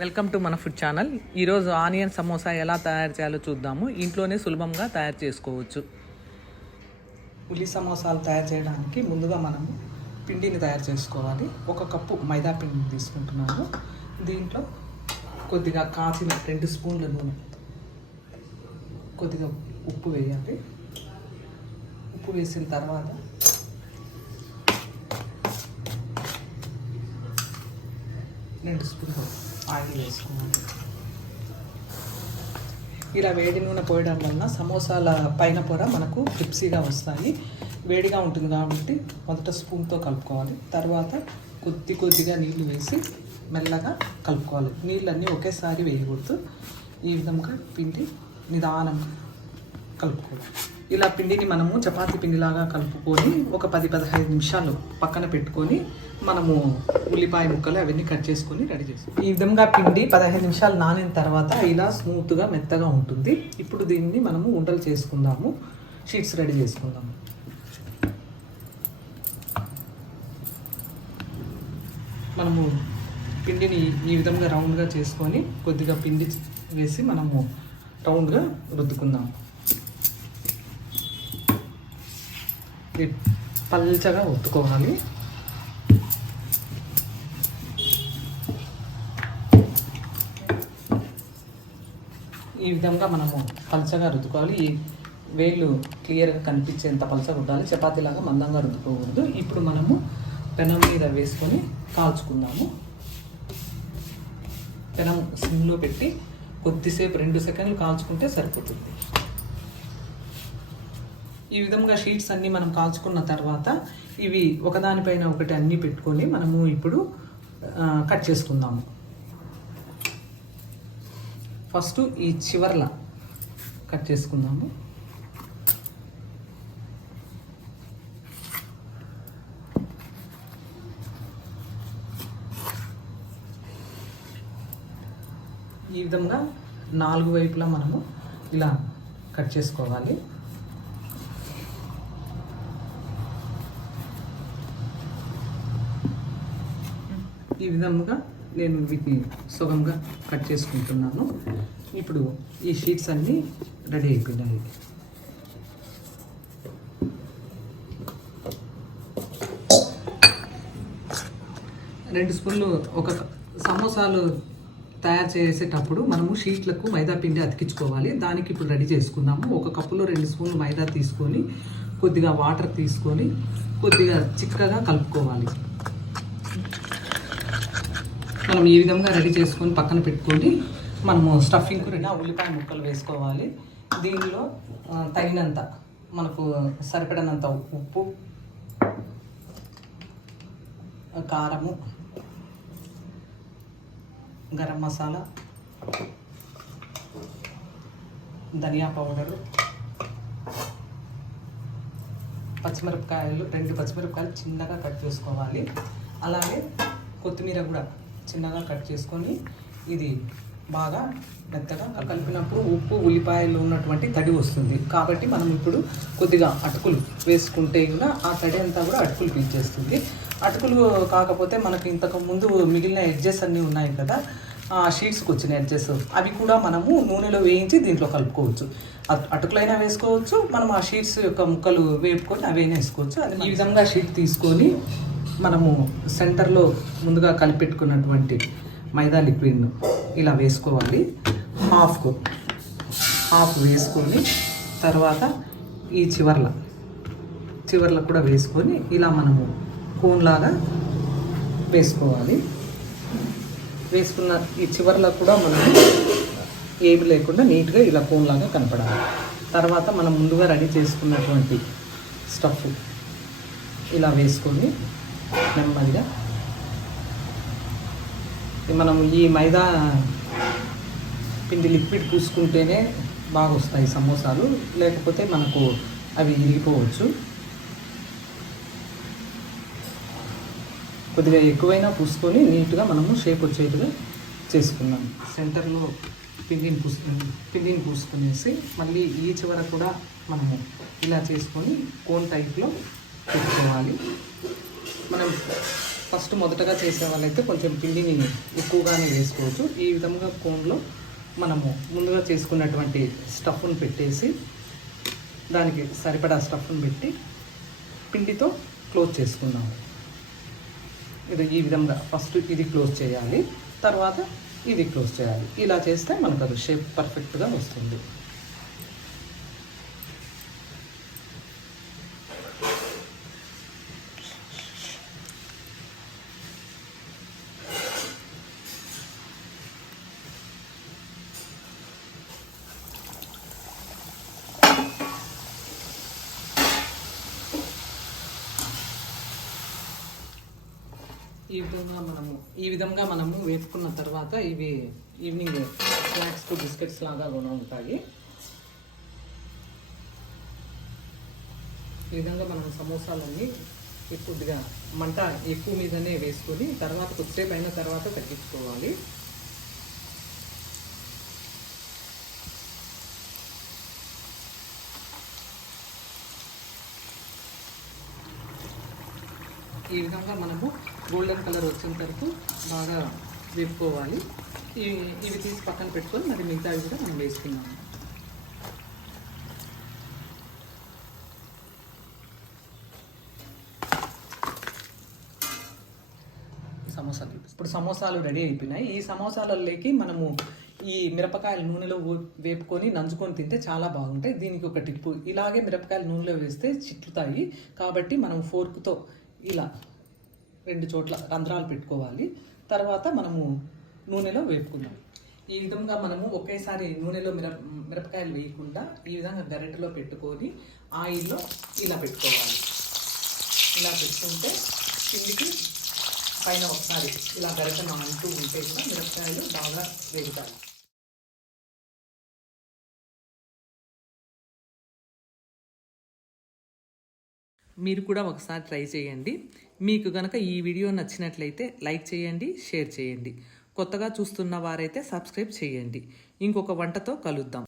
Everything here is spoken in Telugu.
వెల్కమ్ టు మన ఫుడ్ ఛానల్. ఈరోజు ఆనియన్ సమోసా ఎలా తయారు చేయాలో చూద్దాము. ఇంట్లోనే సులభంగా తయారు చేసుకోవచ్చు. ఉల్లి సమోసాలు తయారు చేయడానికి ముందుగా మనము పిండిని తయారు చేసుకోవాలి. 1 కప్పు మైదా పిండిని తీసుకుంటున్నాను. దీంట్లో కొద్దిగా కాచిన 2 స్పూన్ల నూనె, కొద్దిగా ఉప్పు వేయాలి. ఉప్పు వేసిన తర్వాత 2 స్పూన్లు ఆయిల్ వేసుకోవాలి. ఇలా వేడి నూనె పోయడం వలన సమోసాల పైన పొర మనకు క్రిప్సీగా వస్తాయి. వేడిగా ఉంటుంది కాబట్టి మొదట స్పూన్తో కలుపుకోవాలి. తర్వాత కొద్దిగా నీళ్లు వేసి మెల్లగా కలుపుకోవాలి. నీళ్ళన్నీ ఒకేసారి వేయకూడదు. ఈ విధంగా పిండి నిదానంగా కలుపుకోవాలి. ఇలా పిండిని మనము చపాతీ పిండిలాగా కలుపుకొని ఒక 10-15 నిమిషాలు పక్కన పెట్టుకొని మనము ఉల్లిపాయ ముక్కలు అవన్నీ కట్ చేసుకొని రెడీ చేసుకోవాలి. ఈ విధంగా పిండి 15 నిమిషాలు నానిన తర్వాత ఇలా స్మూత్గా మెత్తగా ఉంటుంది. ఇప్పుడు దీన్ని మనము ఉండలు చేసుకుందాము. షీట్స్ రెడీ చేసుకుందాము. మనము పిండిని ఈ విధంగా రౌండ్గా చేసుకొని కొద్దిగా పిండి వేసి మనము రౌండ్గా రుద్దుకుందాము. పల్చగా ఒత్తుకోవాలి. ఈ విధంగా మనము పల్చగా రుద్దుకోవాలి. ఈ వేళ్ళు క్లియర్గా కనిపించేంత పల్చగా ఉండాలి. చపాతీలాగా మందంగా రుద్దుకోకూడదు. ఇప్పుడు మనము పెనం మీద వేసుకొని కాల్చుకుందాము. పెనం సిమ్లో పెట్టి కొద్దిసేపు 2 సెకండ్లు కాల్చుకుంటే సరిపోతుంది. ఈ విధంగా షీట్స్ అన్నీ మనం కాల్చుకున్న తర్వాత ఇవి ఒకదానిపైన ఒకటి అన్నీ పెట్టుకొని మనము ఇప్పుడు కట్ చేసుకుందాము. ఫస్ట్ ఈ చివర్ల కట్ చేసుకుందాము. ఈ విధంగా 4 వైపులా మనము ఇలా కట్ చేసుకోవాలి. ఈ విధంగా నేను వీటిని సుగంగా కట్ చేసుకుంటున్నాను. ఇప్పుడు ఈ షీట్స్ అన్నీ రెడీ అయిపోయినాయి. రెండు స్పూన్లు ఒక సమోసాలు తయారు చేసేటప్పుడు మనము షీట్లకు మైదా పిండి అతికించుకోవాలి. దానికి ఇప్పుడు రెడీ చేసుకున్నాము. 1 కప్పులో 2 స్పూన్లు మైదా తీసుకొని కొద్దిగా వాటర్ తీసుకొని కొద్దిగా చిక్కగా కలుపుకోవాలి. మనం ఈ విధంగా రెడీ చేసుకొని పక్కన పెట్టుకొని మనము స్టఫింగ్కు ఉల్లిపాయ ముక్కలు వేసుకోవాలి. దీనిలో తగినంత మనకు సరిపడినంత ఉప్పు, కారము, గరం మసాలా, ధనియా పౌడరు, పచ్చిమిరపకాయలు 2 పచ్చిమిరపకాయలు చిన్నగా కట్ చేసుకోవాలి. అలాగే కొత్తిమీర కూడా చిన్నగా కట్ చేసుకొని ఇది బాగా మెత్తగా కలిపినప్పుడు ఉప్పు ఉల్లిపాయలు ఉన్నటువంటి తడి వస్తుంది. కాబట్టి మనం ఇప్పుడు కొద్దిగా అటుకులు వేసుకుంటే కూడా ఆ తడి అంతా కూడా అటుకులు పీల్చేస్తుంది. అటుకులు కాకపోతే మనకు ఇంతకు ముందు మిగిలిన ఎడ్జెస్ అన్నీ ఉన్నాయి కదా, ఆ షీట్స్కి వచ్చిన ఎడ్జెస్ అవి కూడా మనము నూనెలో వేయించి దీంట్లో కలుపుకోవచ్చు. అటుకులైనా వేసుకోవచ్చు, మనం ఆ షీట్స్ యొక్క ముక్కలు వేపుకొని అవైనా వేసుకోవచ్చు. అది ఈ విధంగా షీట్ తీసుకొని మనము సెంటర్లో ముందుగా కలిపెట్టుకున్నటువంటి మైదా లిక్విడ్ను ఇలా వేసుకోవాలి. హాఫ్ వేసుకొని తర్వాత ఈ చివర్ల కూడా వేసుకొని ఇలా మనము కోన్లాగా వేసుకోవాలి. వేసుకున్న ఈ చివర్లో కూడా మనము ఏమి లేకుండా నీట్గా ఇలా కోన్లాగా కనపడాలి. తర్వాత మనం ముందుగా రెడీ చేసుకున్నటువంటి స్టఫ్ ఇలా వేసుకొని నెమ్మదిగా మనం ఈ మైదా పిండి లిక్విడ్ పూసుకుంటేనే బాగా వస్తాయి సమోసాలు, లేకపోతే మనకు అవి ఇరిగిపోవచ్చు. కొద్దిగా ఎక్కువైనా పూసుకొని నీట్గా మనము షేప్ వచ్చేట్టుగా చేసుకున్నాం. సెంటర్లో పిండిని పూసుకునేసి మళ్ళీ ఈ చివర కూడా మనము ఇలా చేసుకొని కోన్ టైప్లో పెట్టుకోవాలి. మనం ఫస్ట్ మొదటగా చేసే వాళ్ళైతే కొంచెం పిండిని ఎక్కువగానే వేసుకోవచ్చు. ఈ విధంగా కోన్లో మనము ముందుగా చేసుకున్నటువంటి స్టఫ్ను పెట్టేసి దానికి సరిపడా స్టఫ్ను పెట్టి పిండితో క్లోజ్ చేసుకుందాము. ఇది ఈ విధంగా ఫస్ట్ ఇది క్లోజ్ చేయాలి, తర్వాత ఇది క్లోజ్ చేయాలి. ఇలా చేస్తే మనకు అది షేప్ పర్ఫెక్ట్గా వస్తుంది. ఈ విధంగా మనము వేపుకున్న తర్వాత ఇవి ఈవినింగ్ స్నాక్స్ బిస్కెట్స్ లాగా కూడా ఉంటాయి. ఈ విధంగా మనం సమోసాలన్నీ కొద్దిగా మంట ఎక్కువ మీదనే వేసుకొని తర్వాత కొద్దిసేపు అయిన తర్వాత తగ్గించుకోవాలి. ఈ విధంగా మనము గోల్డెన్ కలర్ వచ్చేంత వరకు బాగా వేపుకోవాలి. ఇవి తీసి పక్కన పెట్టుకొని మరి మిగతావి కూడా మనం వేసుకున్నాము. ఇప్పుడు సమోసాలు రెడీ అయిపోయినాయి. ఈ సమోసాలలోకి మనము ఈ మిరపకాయల నూనెలో వేపుకొని నంచుకొని తింటే చాలా బాగుంటాయి. దీనికి ఒక టిప్పు, ఇలాగే మిరపకాయలు నూనెలో వేస్తే చిట్లుతాయి కాబట్టి మనం ఫోర్క్తో ఇలా 2 చోట్ల రంధ్రాలు పెట్టుకోవాలి. తర్వాత మనము నూనెలో వేపుకుందాం. ఈ విధంగా మనము ఒకేసారి నూనెలో మిరపకాయలు వేయకుండా ఈ విధంగా గరిటెలో పెట్టుకొని ఆయిల్లో ఇలా పెట్టుకోవాలి. ఇలా పెట్టుకుంటే పిండికి పైన ఒకసారి ఇలా గరిటెను అంటూ ఉంటే కూడా మిరపకాయలు బాగా వేగుతాయి. మీరు కూడా ఒకసారి ట్రై చేయండి. మీకు కనుక ఈ వీడియో నచ్చినట్లయితే లైక్ చేయండి, షేర్ చేయండి. కొత్తగా చూస్తున్న వారైతే సబ్స్క్రైబ్ చేయండి. ఇంకొక వంటతో కలుద్దాం.